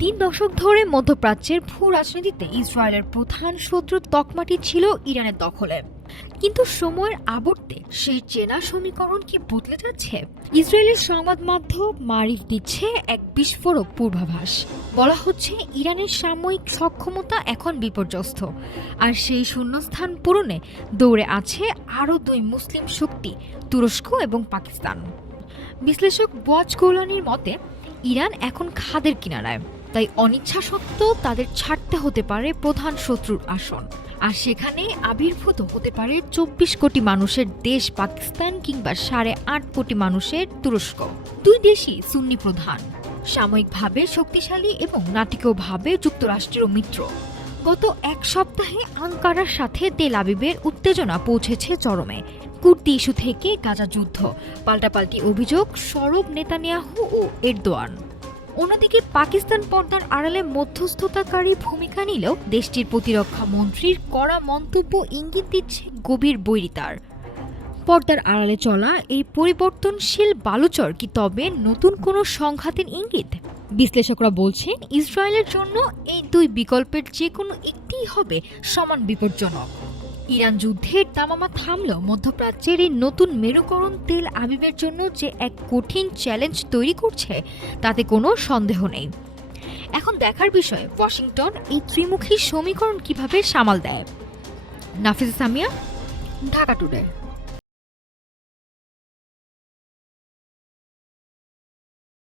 তিন দশক ধরে মধ্যপ্রাচ্যের ভূ রাজনীতিতে ইসরায়েলের প্রধান শত্রুর তকমাটি ছিল ইরানের দখলে। কিন্তু সময়ের আবর্তে সেই চেনা সমীকরণ কি বদলে যাচ্ছে? ইসরায়েলের সংবাদ মাধ্যম মারিফ দিচ্ছে এক বিস্ফোরক পূর্বাভাস। বলা হচ্ছে ইরানের সাময়িক সক্ষমতা এখন বিপর্যস্ত, আর সেই শূন্যস্থান পূরণে দৌড়ে আছে আরও দুই মুসলিম শক্তি, তুরস্ক এবং পাকিস্তান। বিশ্লেষক বজ গোলানির মতে, ইরান এখন খাদের কিনারায়, তাই অনিচ্ছা সত্ত্বেও তাদের ছাড়তে হতে পারে প্রধান শত্রুর আসন। আর সেখানে আবির্ভূত হতে পারে 24 কোটি মানুষের দেশ পাকিস্তান কিংবা 8.5 কোটি মানুষের তুরস্ক। দুই দেশই সুন্নি প্রধান, সাময়িকভাবে শক্তিশালী এবং নাটকীয়ভাবে যুক্তরাষ্ট্রের মিত্র। গত এক সপ্তাহে আঙ্কারার সাথে তেল আবিবের উত্তেজনা পৌঁছেছে চরমে। কুর্দি ইস্যু থেকে গাজা যুদ্ধ, পাল্টাপাল্টি অভিযোগ সরব নেতানিয়াহু ও এরদোয়ান। অন্যদিকে পাকিস্তান পর্দার আড়ালে মধ্যস্থতাকারী ভূমিকা নিলেও দেশটির প্রতিরক্ষা মন্ত্রীর কড়া মন্তব্য ইঙ্গিত দিচ্ছে গভীর বৈরিতার। পর্দার আড়ালে চলা এই পরিবর্তনশীল বালুচর কি তবে নতুন কোনো সংঘাতের ইঙ্গিত? বিশ্লেষকরা বলছেন, ইসরায়েলের জন্য এই দুই বিকল্পের যে কোনো একটিই হবে সমান বিপজ্জনক। ইরান যুদ্ধের দামামা থামলেও মধ্যপ্রাচ্যের এই নতুন মেরুকরণ তেল আবিবের জন্য যে এক কঠিন চ্যালেঞ্জ তৈরি করছে তাতে কোনো সন্দেহ নেই। এখন দেখার বিষয় ওয়াশিংটন এই ত্রিমুখী সমীকরণ কিভাবে সামাল দেয়। নাফিসা সামিয়া, ঢাকা টুডে।